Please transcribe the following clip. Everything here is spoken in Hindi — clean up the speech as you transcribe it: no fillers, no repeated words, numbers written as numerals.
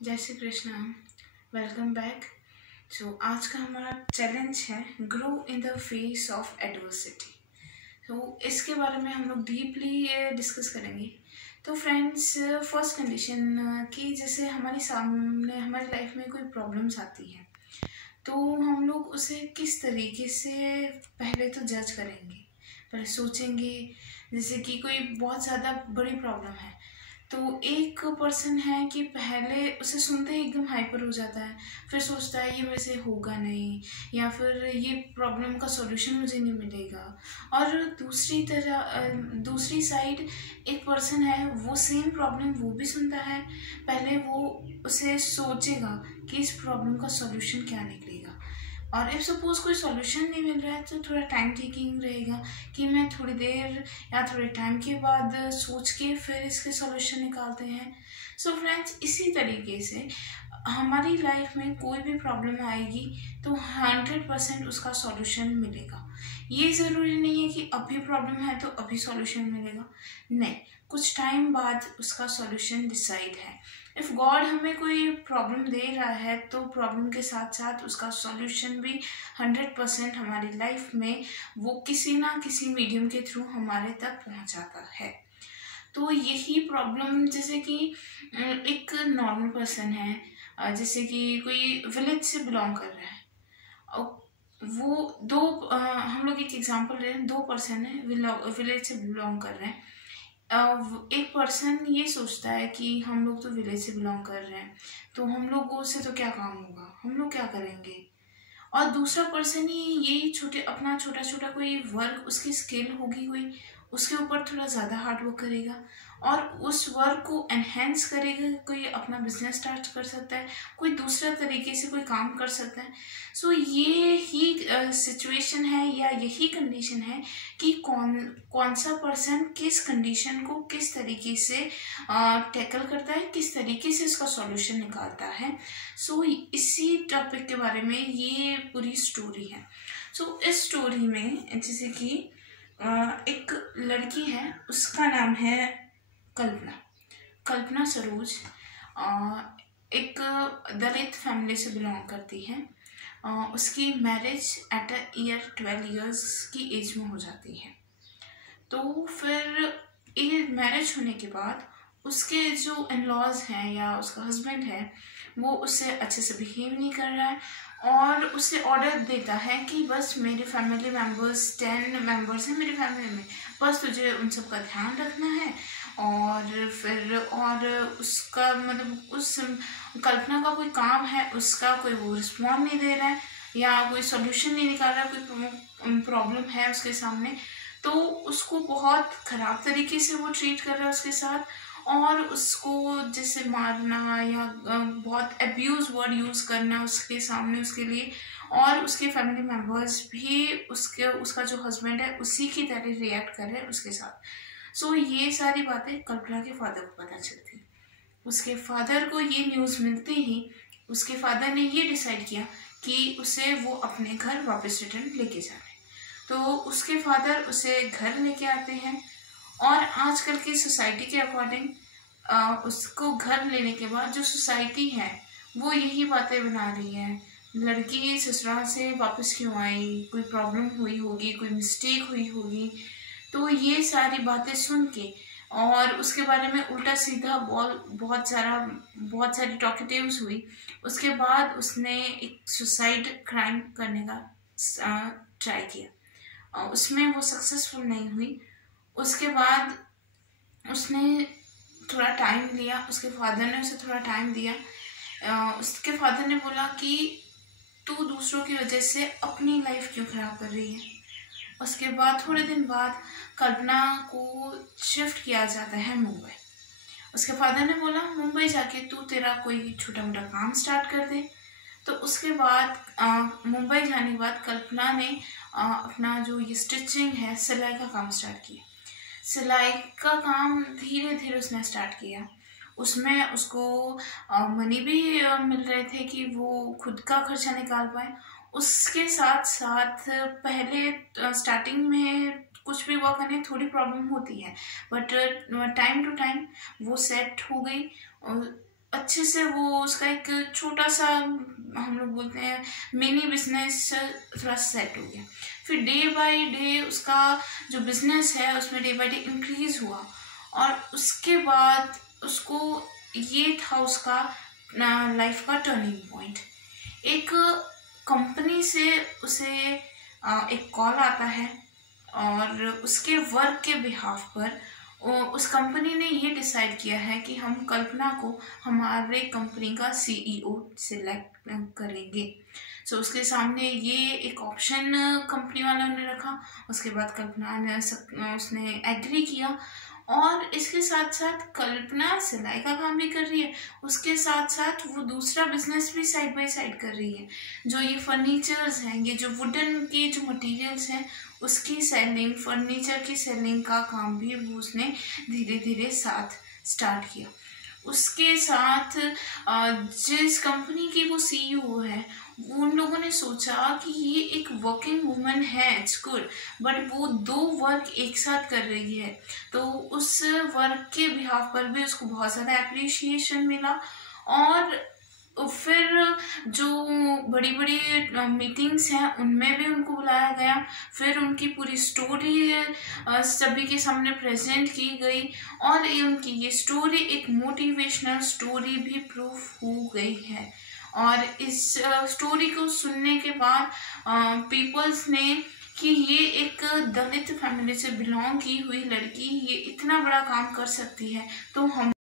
जय श्री कृष्णा। Welcome back. आज का हमारा चैलेंज है grow in the face of adversity. इसके बारे में हम लोग डीपली डिस्कस करेंगे। तो फ्रेंड्स, फर्स्ट कंडीशन कि जैसे हमारे सामने हमारी लाइफ में कोई प्रॉब्लम्स आती हैं तो हम लोग उसे किस तरीके से पहले तो जज करेंगे, पहले सोचेंगे। जैसे कि कोई बहुत ज़्यादा बड़ी प्रॉब्लम है तो एक पर्सन है कि पहले उसे सुनते ही एकदम हाइपर हो जाता है, फिर सोचता है ये मेरे से होगा नहीं, या फिर ये प्रॉब्लम का सॉल्यूशन मुझे नहीं मिलेगा। और दूसरी साइड एक पर्सन है, वो सेम प्रॉब्लम वो भी सुनता है, पहले वो उसे सोचेगा कि इस प्रॉब्लम का सॉल्यूशन क्या निकलेगा। और इफ सपोज कोई सॉल्यूशन नहीं मिल रहा है तो थोड़ा टाइम टेकिंग रहेगा कि मैं थोड़ी देर या थोड़े टाइम के बाद सोच के फिर इसके सॉल्यूशन निकालते हैं। सो फ्रेंड्स, इसी तरीके से हमारी लाइफ में कोई भी प्रॉब्लम आएगी तो 100% उसका सॉल्यूशन मिलेगा। ये ज़रूरी नहीं है कि अभी प्रॉब्लम है तो अभी सॉल्यूशन मिलेगा, नहीं, कुछ टाइम बाद उसका सॉल्यूशन डिसाइड है। इफ़ गॉड हमें कोई प्रॉब्लम दे रहा है तो प्रॉब्लम के साथ साथ उसका सॉल्यूशन भी 100% हमारी लाइफ में वो किसी ना किसी मीडियम के थ्रू हमारे तक पहुंचाता है। तो यही प्रॉब्लम, जैसे कि एक नॉर्मल पर्सन है, जैसे कि कोई विलेज से बिलोंग कर रहा है, वो दो हम लोग एक एग्जांपल ले रहे हैं, दो पर्सन है विलेज से बिलोंग कर रहे हैं। एक पर्सन ये सोचता है कि हम लोग तो विलेज से बिलोंग कर रहे हैं तो हम लोगों से तो क्या काम होगा, हम लोग क्या करेंगे। और दूसरा पर्सन ही यही अपना छोटा छोटा कोई वर्क, उसकी स्किल होगी कोई, उसके ऊपर थोड़ा ज़्यादा हार्ड वर्क करेगा और उस वर्क को एनहेंस करेगा। कोई अपना बिजनेस स्टार्ट कर सकता है, कोई दूसरा तरीके से कोई काम कर सकता है। सो ये ही सिचुएशन है या यही कंडीशन है कि कौन सा पर्सन किस कंडीशन को किस तरीके से टैकल करता है, किस तरीके से इसका सॉल्यूशन निकालता है। सो इसी टॉपिक के बारे में ये पूरी स्टोरी है। सो इस स्टोरी में जैसे कि एक लड़की है, उसका नाम है कल्पना सरोज। एक दलित फैमिली से बिलोंग करती है। उसकी marriage at a year 12 years की एज में हो जाती है। तो फिर ये मैरिज होने के बाद उसके जो इन लॉज हैं या उसका हस्बैंड है, वो उससे अच्छे से बिहेव नहीं कर रहा है और उसे ऑर्डर देता है कि बस मेरे फैमिली मेम्बर्स 10 मेम्बर्स हैं मेरी फैमिली में, बस तुझे उन सब का ध्यान रखना है। और उसका मतलब उस कल्पना का कोई काम है, उसका कोई वो रिस्पॉन्ड नहीं दे रहा है या कोई सोल्यूशन नहीं निकाल रहा है, कोई प्रॉब्लम है उसके सामने, तो उसको बहुत ख़राब तरीके से वो ट्रीट कर रहा है उसके साथ। और उसको जैसे मारना या बहुत अब्यूज़ वर्ड यूज़ करना उसके सामने उसके लिए, और उसके फैमिली मेम्बर्स भी उसका जो हस्बैंड है उसी की तरह रिएक्ट कर रहे हैं उसके साथ। सो ये सारी बातें कल्पना के फादर को पता चलती। उसके फादर को ये न्यूज़ मिलते ही उसके फादर ने ये डिसाइड किया कि उसे वो अपने घर वापस रिटर्न लेके जाए। तो उसके फादर उसे घर लेके आते हैं और आजकल की सोसाइटी के अकॉर्डिंग उसको घर लेने के बाद जो सोसाइटी है वो यही बातें बना रही है, लड़की ससुराल से वापस क्यों आई, कोई प्रॉब्लम हुई होगी, कोई मिस्टेक हुई होगी। तो ये सारी बातें सुन के और उसके बारे में उल्टा सीधा बहुत सारी टॉकेटिव्स हुई। उसके बाद उसने एक सुसाइड क्राइम करने का ट्राई किया, उसमें वो सक्सेसफुल नहीं हुई। उसके बाद उसने थोड़ा टाइम लिया, उसके फादर ने उसे थोड़ा टाइम दिया। उसके फादर ने बोला कि तू दूसरों की वजह से अपनी लाइफ क्यों खराब कर रही है। उसके बाद थोड़े दिन बाद कल्पना को शिफ्ट किया जाता है मुंबई। उसके फादर ने बोला मुंबई जाके तू तेरा कोई छोटा मोटा काम स्टार्ट कर दे। तो उसके बाद मुंबई जाने के बाद कल्पना ने अपना जो ये स्टिचिंग है, सिलाई का काम स्टार्ट किया। सिलाई का काम धीरे धीरे उसने स्टार्ट किया। उसमें उसको मनी भी मिल रहे थे कि वो खुद का खर्चा निकाल पाए। उसके साथ साथ पहले स्टार्टिंग में कुछ भी वर्क करने थोड़ी प्रॉब्लम होती है, बट टाइम टू टाइम वो सेट हो गई। अच्छे से वो उसका एक छोटा सा, हम लोग बोलते हैं मिनी बिजनेस, थोड़ा सेट हो गया। फिर डे बाय डे उसका जो बिजनेस है उसमें डे बाय डे इंक्रीज हुआ, और उसके बाद उसको, ये था उसका लाइफ का टर्निंग पॉइंट। एक कंपनी से उसे एक कॉल आता है, और उसके वर्क के बिहाफ पर उस कंपनी ने ये डिसाइड किया है कि हम कल्पना को हमारे कंपनी का सीईओ सिलेक्ट करेंगे। सो उसके सामने ये एक ऑप्शन कंपनी वालों ने रखा। उसके बाद कल्पना ने उसने एग्री किया, और इसके साथ साथ कल्पना सिलाई का काम भी कर रही है, उसके साथ साथ वो दूसरा बिजनेस भी साइड बाय साइड कर रही है। जो ये फर्नीचर्स हैं, ये जो वुडन के जो मटेरियल्स हैं उसकी सेलिंग, फर्नीचर की सेलिंग का काम भी वो उसने धीरे धीरे साथ स्टार्ट किया। उसके साथ जिस कंपनी की वो सीईओ है, उन लोगों ने सोचा कि ये एक वर्किंग वुमन है, इट्स गुड, बट वो 2 वर्क एक साथ कर रही है। तो उस वर्क के बिहाफ पर भी उसको बहुत ज़्यादा एप्रिशिएशन मिला। और फिर जो बड़ी बड़ी मीटिंग्स हैं उनमें भी उनको बुलाया गया। फिर उनकी पूरी स्टोरी सभी के सामने प्रेजेंट की गई, और उनकी ये स्टोरी एक मोटिवेशनल स्टोरी भी प्रूफ हो गई है। और इस स्टोरी को सुनने के बाद पीपल्स ने कि ये एक दलित फैमिली से बिलोंग की हुई लड़की ये इतना बड़ा काम कर सकती है, तो हम